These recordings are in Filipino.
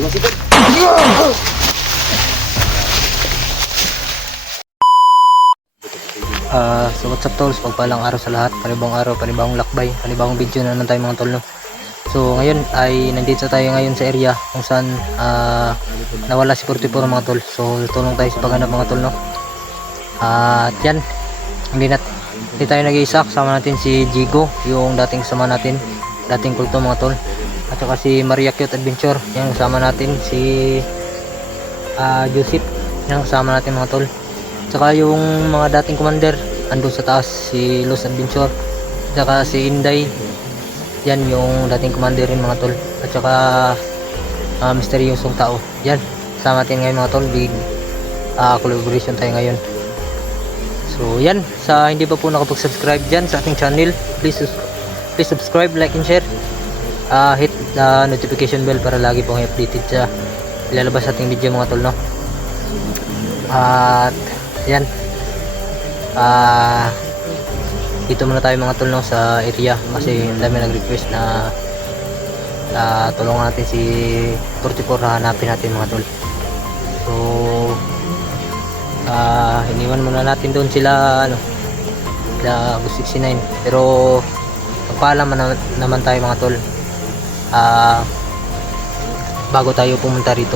So what's up tol, pagpalang araw sa lahat, panibang araw, panibang lakbay, panibang video na naman tayo mga tol no? So ngayon ay nandito tayo ngayon sa area kung saan nawala si 44 mga tol. So tulong tayo sa paghanap mga tol no? At yan, hindi tayo nag-iisa, kasama natin si Jigo, yung dating kasama natin, dating kulto mga tol. At saka si Maria Cute Adventure, yung kasama natin, si Joseph, yung kasama natin mga tol. Tsaka yung mga dating commander andun sa taas, si Los Adventure, tsaka si Inday, yan yung dating commander rin mga tol. At saka misteryosong tao, yan sama natin ngayon mga tol. Big collaboration tayo ngayon. So yan, sa hindi pa po nakapag-subscribe dyan sa ating channel, please subscribe, like and share. Hit the notification bell para lagi pong updated sa ilalabas ating video mga tol no? At yan, dito muna tayo mga tol no, sa area kasi ang dami nag-request na tulungan natin si 44, hanapin natin mga tol. So iniwan muna natin doon sila sila 69, pero magpaalam naman tayo mga tol bago tayo pumunta rito.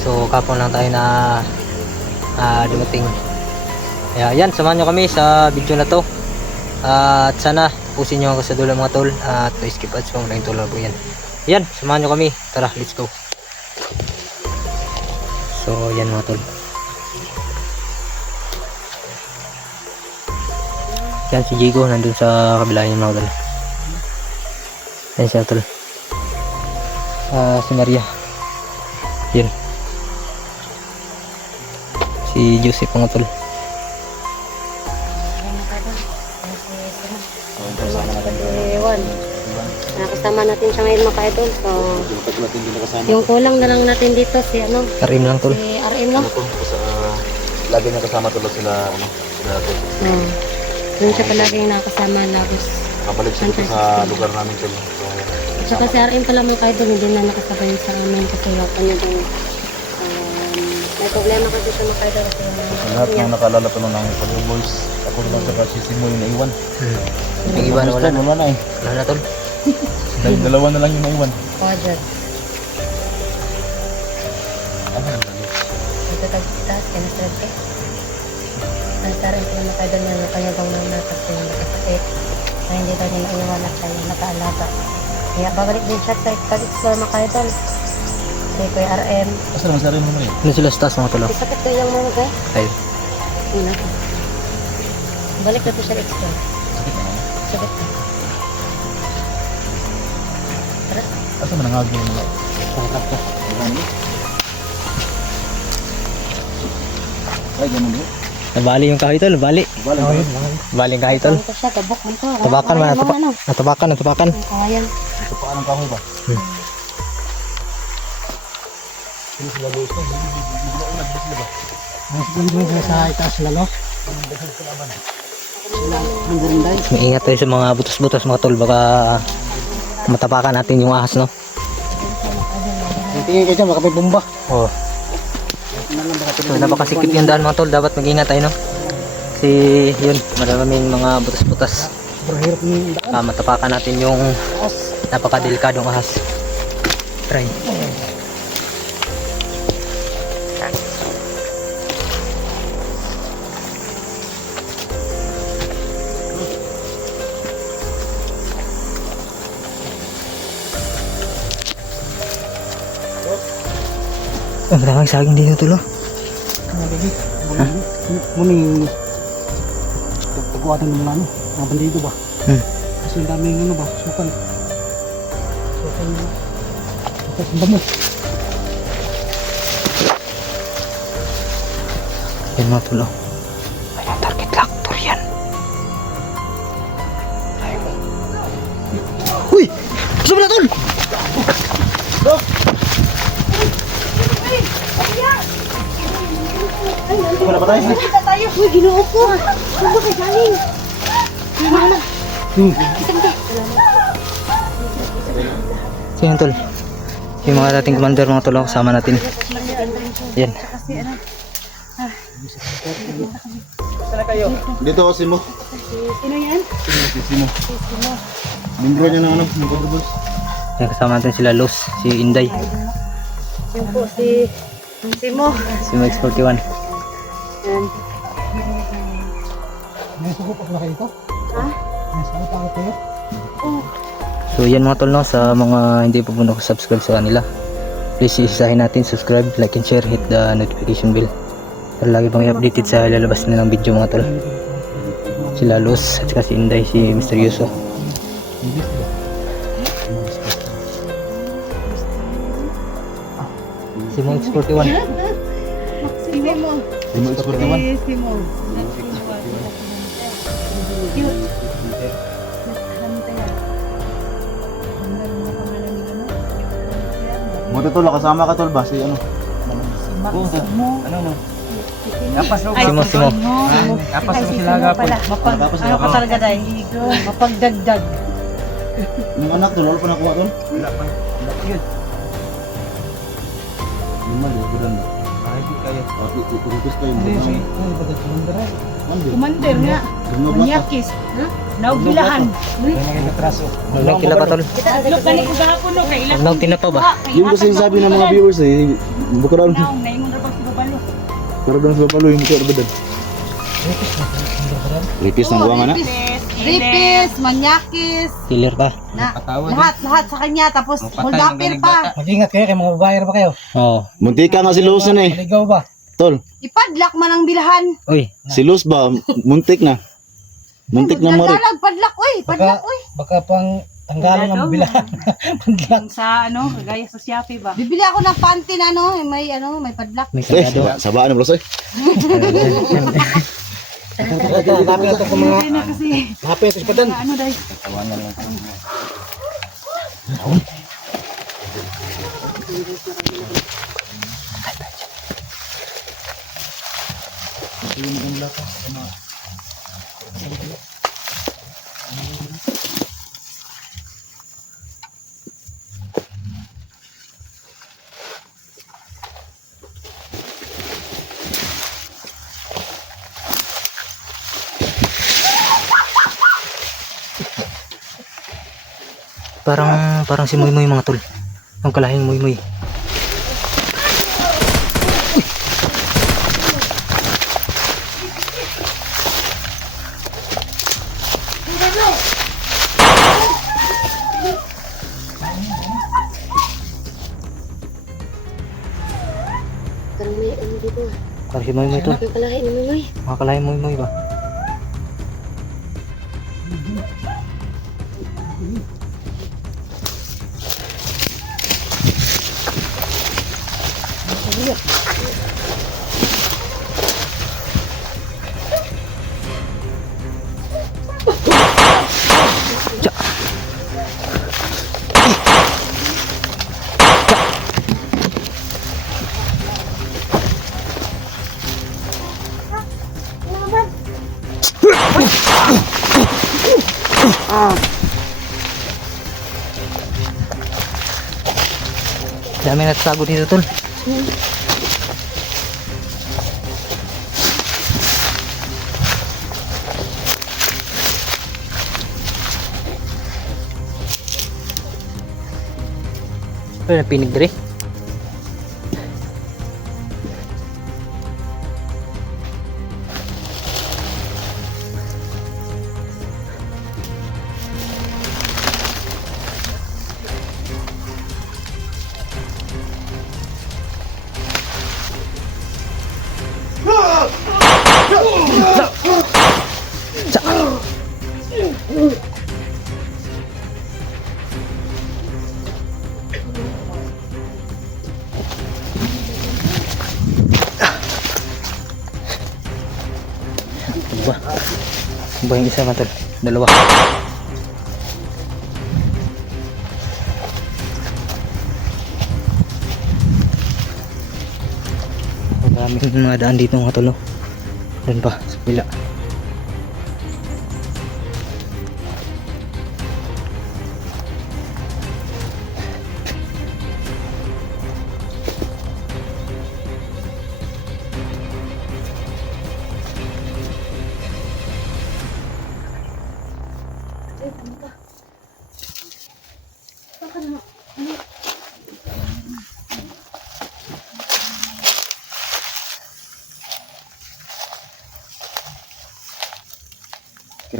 So kapon lang tayo na dumating. Kaya yan, samahan nyo kami sa video na to. At sana pusin nyo ako sa dulo mga tol. At skip ads kung malaking tulong po yan. Yan, samahan nyo kami. Tara, let's go. So yan mga tol. Yan si Jigo, nandun sa kabila yun mga tol. Yan siya tol. Si Maria. Yan. Si Joseph mga tol. Nakasama natin siya ngayon mga idol. So, yung kulang na lang natin dito si RM lang tol. Si RM lang. Lagi na kasama tulad sila sila tol. Doon siya palaging nakasama lagos. Kabalik siya dito sa lugar namin tol. So, at saka si RM pala mga idol, hindi na nakasabay sa amin kasi kanya daw may problema kasi siya mga idol kasi lahat ng nakalala pa nung namin pag boys. Ako naman sa kasi si Moy na iwan. Yung iba na wala na eh. Wala na tol. Dalawa na lang yung naiwan. Quadrat. Ito taas, kinastrad ka. Nasarin ko na kayo na nakayabang na natas yung nakasakit. Na hindi tayo naiwan at tayo nakaalaga. Kaya babalik din siya sa pag-explore mga kayo. Si Kuya RM. Asa naman sa rin mo na rin? Ano sila sa taas mga tol? Sakit ko yung mga kayo. Ayun. Yun ako. Balik na ito siya explore. Sakit na naman. Sakit na. Tara. Asa man nangagin mo na? Sarap ka. Ay, ganun din. Nabali yung kahoy tol, nabali. Bali yung kahoy tol. Ito siya, gabok man ito. Tabakan man, natabakan. Ayan. Ito pa anong kahoy ba? Sino sila gusto? Sila ba? Sila sa itaas na no? Maingat tayo sa mga butas-butas mga tol, baka matapakan natin yung ahas no. Tingin kayo dyan, baka may bomba. Oh. So napakasikip yung daan mga tol, dapat mag-ingat tayo no. Kasi yun, maraming mga butas-butas. Matapakan natin yung napakadelikadong ahas. Try. Oh, maraming saging dito tulo. Muning pagkuwatan ng mga mga bandido ba? Kasi ang daming ba? Sukan damo. Yan mga tulo. Ayun, target lock, Dorian. Ayun. Uy! Gusto mo na tol! Wala pa tayo? Uy, ginoo ko. Ano ba kayo galing? Ano? Isang ba? Sino tol? Yung mga dating commander mga tol, kasama natin. Yan. Dito kasi mo. Sino yan? Sino? Membro niya ng ano, ng Corbus. Yan, kasama natin sila Luz, si Inday, Yung po si Mo. si Max 41. Yan. May suko pa kayo ito? Ha? May suko pa kayo? So yan mga tol, no, sa mga hindi pa po nakasubscribe sa kanila, please isahin natin, subscribe, like and share, hit the notification bell para lagi pang updated sa lalabas nilang video mga tol. Sila Luz at saka si Inday, si Misteryoso. Si Max 41. Si Mo. Lima ekspor naman. Si Mo. Cute. Buti tol, kasama ka tol ba? Si ano? Ano? Simo. Ay, si Mo pala. Ano ka talaga dahil? Mapagdagdag. Yung anak tol, wala pa nakuha tol? Wala pa. Lima, liburan na. Kayo. Turutos kayo. Commander nga. Manyakis. Naugbilahan. Naglang kila pa tol. Look, ganit ko gahapon no. Kailan Naglang tinapa ba? Yung kasi sabi ng mga viewers eh, bukaran. Naingon na ba si Babalo? Karabang sa palo, yung mukha ba? Ripis ng buwangan na. Ripis, manyakis. Killer pa. Lahat sa kanya. Tapos holdapir pa. Mag-ingat kayo, kay mga babae ba kayo? Oo. Muntika nga si Luz na eh. Maligaw ba? Tol, Ipadlak man ang bilahan. Uy, si Luz ba? Muntik na. Muntik na mo rin. Dalag, padlak, uy. Padlak, uy. Baka pang tanggalan ang bilahan. Padlak. Sa ano, gaya sa Shopee ba? Bibili ako ng panty na may padlak. may Eh, sagado. sabaan na Luz eh. Hanapin ito kung mga... Hindi na kasi, Hanapin ito sa patan. ano dahil, Parang si Moy Moy mga tol. Ang kalahing Moy Moy. Parang may ano dito. Parang si Moy Moy tol. Ang kalahin ni Moy. Mga kalahing Moy Moy ba? Dami natatago dito tol. Ano na pinig diri? Ba yung isa matol? Dalawa. Maraming mga daan dito mga tol. Doon pa sa pila.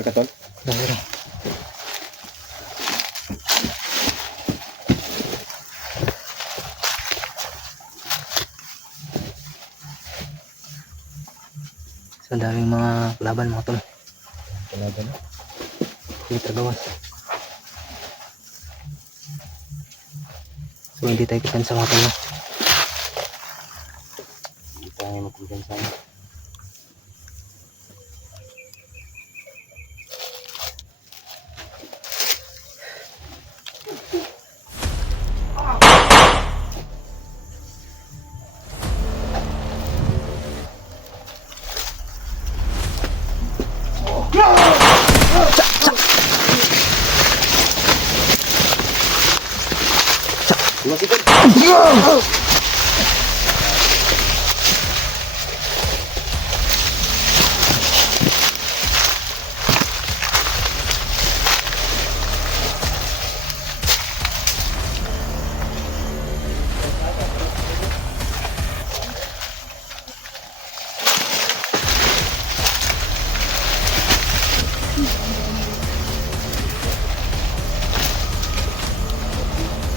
Berkatol. Dahil. So daming mga kalaban mga tol. Kalaban. Hindi tagawas. So hindi tayo pitan sa mga tol. Hindi tayo magkumpensa.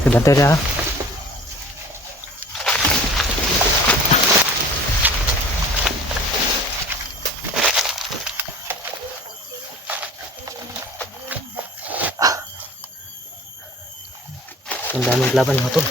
Sebentar ya. Ang daming laban mga tol.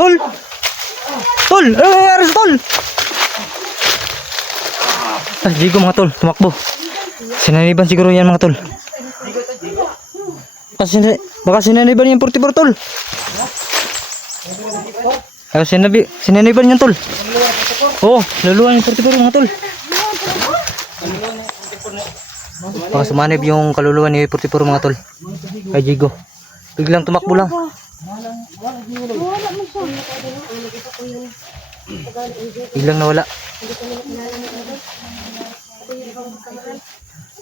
Tol! Tol! Ano nangyayari sa tol? Ah, Jigo mga tol, tumakbo. Sinaniban siguro yan mga tol. Baka sinaniban yung 44 tol. Baka sinaniban yan tol. Oo, luluan yung 44 mga tol. Baka sumanib yung kaluluwan ni 44 mga tol. Kay Jigo. Biglang tumakbo lang. Biglang nawala.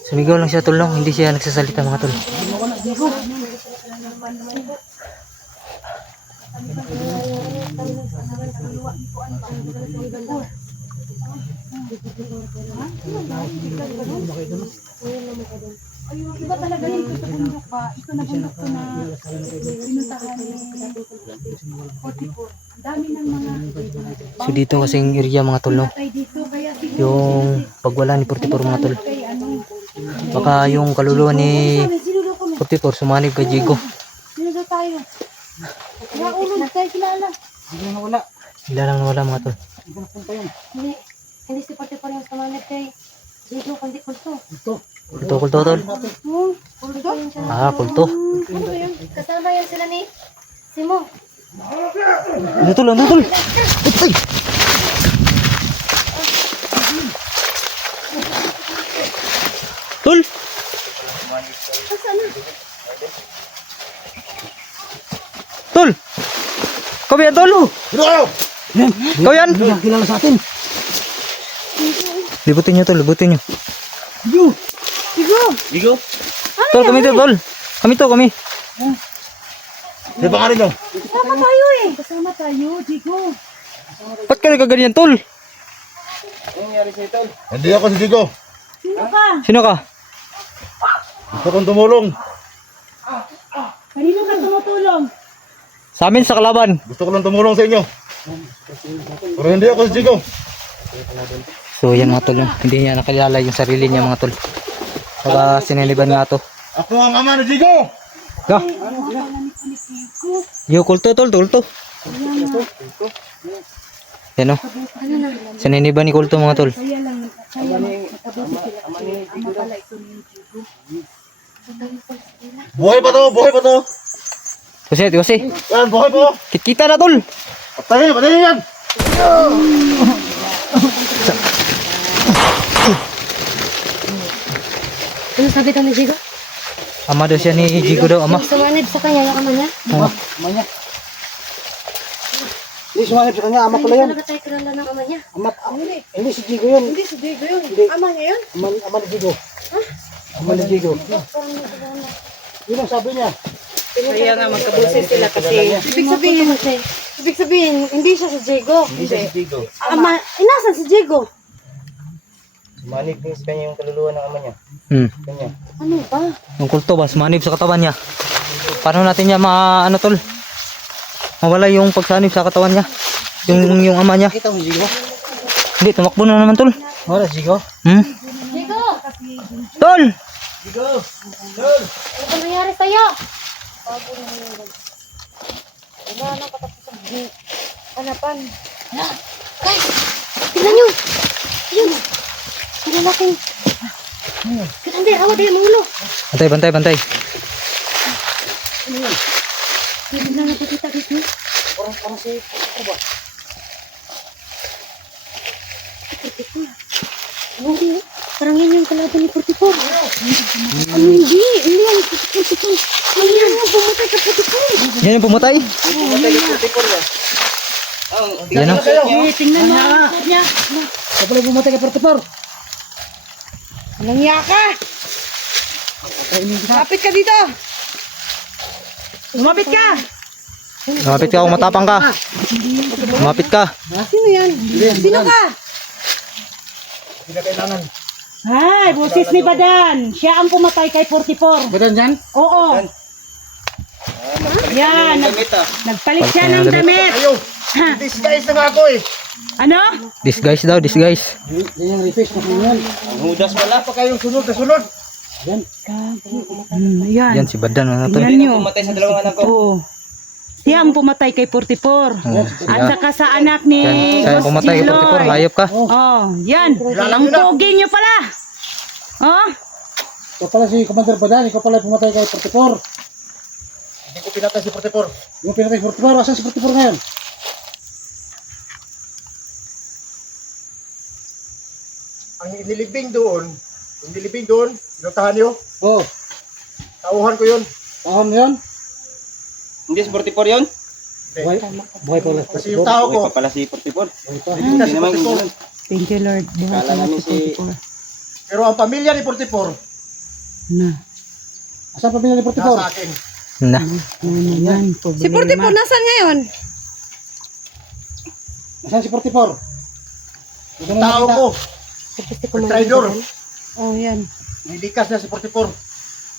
Sumigaw lang siya tol lang, hindi siya nagsasalita mga tol. Iba talaga yung ito sa bundok ba? Ito na bundok ko na pinuntahan ni 44. Ang dami ng mga So dito kasing area mga tol no. patay dito. Kaya siguro Yung pagwala ni 44 mga tol. kay ano. Baka yung kaluluwa ni 44 sumanib kay Jigo. Sino daw tayo? Naulog tayo kilala. Bigla lang nawala mga tol. Hindi. Hindi si Pati pa rin sa manag kay Jigo, kundi kulto. Kulto tol. Kulto yun siya. Ah, kulto. Ano ba yun? Kasama yan sila ni Simo. Ano tol, ano tol? Ay! Tol! Tol! Kau yan tol? Kau yan? Hindi na kilala sa atin. Libutin nyo tol, libutin nyo. Igo? Tol, kami to tol. Kami to, kami. Di ba nga rin oh? Kasama tayo eh. Kasama tayo, Jigo. Ba't ka nagkaganyan tol? Hindi ako si Jigo. Sino ka? Gusto kong tumulong. Kanino ka tumutulong? Sa amin sa kalaban. Gusto ko lang tumulong sa inyo. Pero hindi ako si Jigo. So yan mga tol, hindi niya nakilala yung sarili niya mga tol. Saka sininiban nga to. Ako ang ama ni Jigo. Ka? Yo, kulto tol, kulto. Yan o. Sininiban ni kulto mga tol. Kaya lang nakabuti sila. Ama pala ito ni Jigo. Buhay pa to, buhay pa to. Kasi. Yan, buhay pa. Kita na tol. Patayin, patayin yan. Ano sabi daw ni Jigo? Ama daw siya ni Jigo daw, ama. Sumanib sa kanya yung ama niya. Amanya. Hindi sumanib sa kanya, ama pala yan. Talaga tayo kilala ng ama niya. Ama, hindi si Jigo yun. Hindi si Jigo yun. Ama niya yun? Ama ni Jigo. Ama ni Jigo. Yun ang sabi niya. Kaya nga magkabusi sila kasi ibig sabihin, hindi siya si Jigo. Hindi siya si Jigo. Ama, inasan si Jigo? Manig din sa kanya yung kaluluwa ng ama niya. Kanya. Ano ba? Yung kulto ba, manib sa katawan niya. Paano natin niya ano tol? Mawala yung pagsanib sa katawan niya. Yung ama niya. Kita mo Jigo? Hindi, tumakbo na naman tol. Wala Jigo. Jigo! Tol! Ano nangyari sa'yo? Wala na katapos ang hanapan. Guys! Tignan nyo! Yun! Yung lalaking... Kanander, awa din ang ulo. Bantay. Hindi na nakikita dito. Parang si ako ba? Hindi. Parang yan yung kalaban ni 44. Ano hindi? Hindi yan. 44. Ano yan? Pumatay ka 44. Yan yung pumatay. Pumatay yung 44 niya. Yan o. Tingnan mo ang likod niya. Sa pala pumatay ka 44. Walang iya ka! Lapit ka dito! Lumapit ka! Lumapit ka kung matapang ka. Lumapit ka. Sino yan? Sino ka? Hindi na kailangan. Ay, busis ni Badan. Siya ang pumatay kay 44. Badan yan? Oo. Yan. Nagpalit siya ng damit. Ayaw. Disguise na nga ako eh. Ano? Disguise daw, disguise. Yan yung refresh na kanya yan. Wala pa kayong sunod na sunod. Yan. Yan. Yan si Badan mga tol. Yan yun. Pumatay sa dalawang anak ko. Oo. Siya ang pumatay kay 44. At saka sa anak ni Siya yung pumatay kay 44. Hayop ka. Oh, yan. Ang pogi nyo pala. Oh, Ikaw pala si Commander Badan, ikaw pala pumatay kay 44. Hindi ko pinatay si 44. Yung pinatay 44, asan si 44 ngayon? Ang inilibing doon, pinuntahan niyo. Oo. Tauhan ko yun. Tahon na yun? Hindi si 44 yun? Buhay. Buhay pala. Kasi yung tao ko, Buhay pa pala si 44. Buhay pa. hindi na si naman 44. thank you Lord. Kala namin si... Pero ang pamilya ni 44, Asan pa pinali 44? nasa akin. Na. Si 44 nasan ngayon? Asan si 44? Yung tao ko, traidor. Oh, yan. Nilikas na si 44.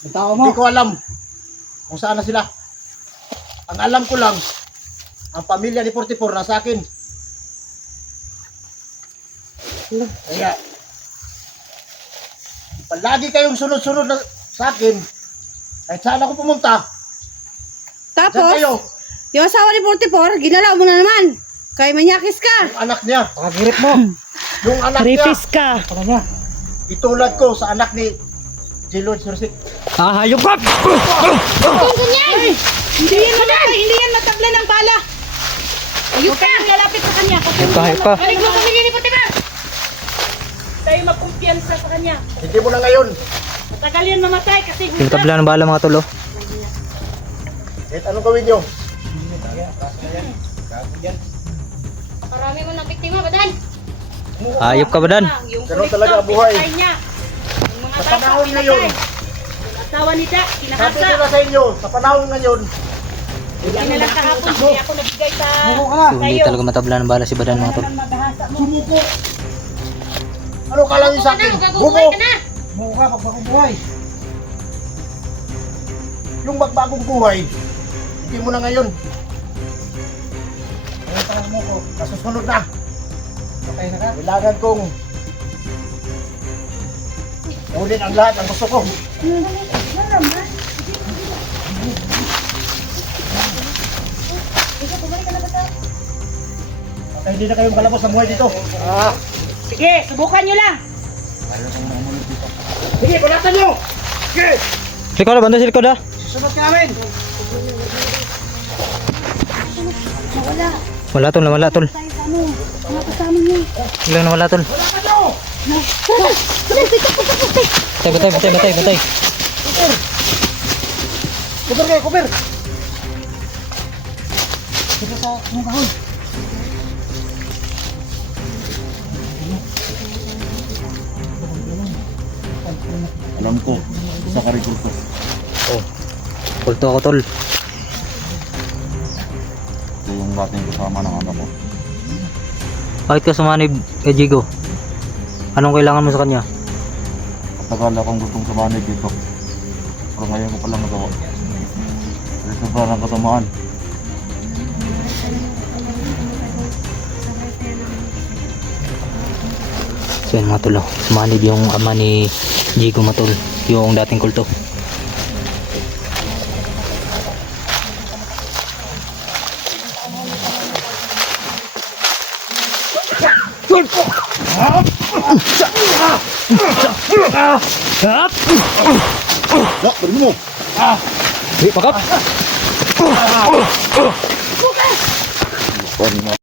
Yung tao mo? Hindi ko alam kung saan na sila. Ang alam ko lang, ang pamilya ni 44 nasa akin. Kaya, palagi kayong sunod-sunod na sa akin, kahit saan ako pumunta, dyan kayo, Tapos, yung asawa ni 44, ginalaw mo na naman. Kay manyakis ka. yung anak niya, Pakagirit mo. yung anak niya, ka. Pala niya. itulad ko sa anak ni Jilon Sursik. Hayop ka! Hindi yan matabla ng bala. Ayun ka. Lalapit sa kanya. Hayop ka. Balik mo pamilya ni Fatima. Tayo magkumpiyansa sa kanya. Hindi mo na ngayon, Matagal yan mamatay kasi Tingtabla ng bala mga tol oh. kahit anong gawin nyo, Marami mo ng biktima, Badan. Hayop ka Badan. yung ganun talaga ang buhay. pinatay niya. Yung mga Sa bata, panahon pinatay. ngayon, Yung asawa ni Da, sabi kinahasa. ko na sa inyo, sa panahon ngayon, Hindi na lang kahapon, hindi ako nabigay sa So hindi talaga matabla ng bala si Badan mga tol. maghahasa mo. sumuko. Ano ka lang sa akin? Bubo! Bubo ka, magbagong buhay. Yung magbagong buhay, hindi mo na ngayon. Ngayon parang mo ko, nasusunod na. Patay na ka. Kailangan kong ulit ang lahat ng gusto ko. At hindi na kayong kalabos ng buhay dito. Sige, subukan nyo lang. Sige, balatan nyo! Sige! Likod na, banda sa likod ha. Susunod ka namin! Wala tol, nawala tol. Mga kasama nyo. Ilang nawala tol. Balatan nyo! Batay. Kuper kayo, kuper! Dito sa anong kahon. Alam ko, sa karikul ko. Oh. Kulto ako tol. Ito yung dating kasama ng anak ko. Bakit ka sumanib kay Jigo? Anong kailangan mo sa kanya? Matagal akong gustong sumanib dito. Pero ngayon ko palang nagawa. Kasi sobrang kasamaan. So yun mga tol, oh. Sumanib yung ama ni Jigo matol, yung dating kulto. Yak, beri mo! Pakap! Ano